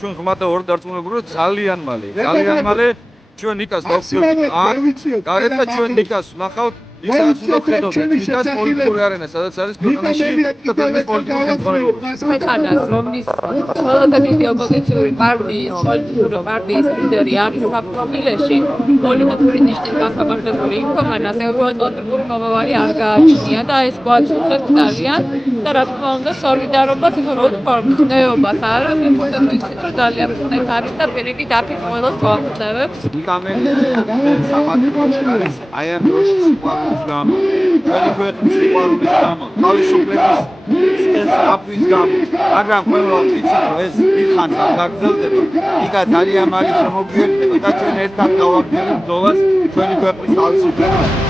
ჩვენ ხმათა ორ დარწმუნებული ძალიან მალე ჩვენ ნიკას დავხსნით გარეთ და ჩვენ ნიკას ვნახავთ ისაც უნდა ხედოთ ნიკას პოლიტიკური არენა სადაც არის ქვეყანაში და პოლიტიკური ხელმძღვანელობა ქვეყანას რომლის ყველაზე ოპოზიციური პარტიის პოლიტიკური პარტიის ლიდერი არის საფრანგეთში პოლიტიკური ნიშნის გასაბარდებული იქონან ასე პოლიტიკური მომავალი არ გააჩნია და ეს გვაწუხებს ძალიან და რა თქმა უნდა სოლიდარობას როდნეობას არა მეკუთვნებს ძალიან მწუხნეთ არის და პირიქით აფის ყველას გვახვდებს აი ამ დროს Very good. Apis gam. Agram ყველა ის ხან გაგზავნება. იქა ძალიან მაგის შემოგვიერთდება და ჩვენ ერთად გავაგზავნებთ ბრძოლას ჩვენი ქვეყნის თავისუფლებას.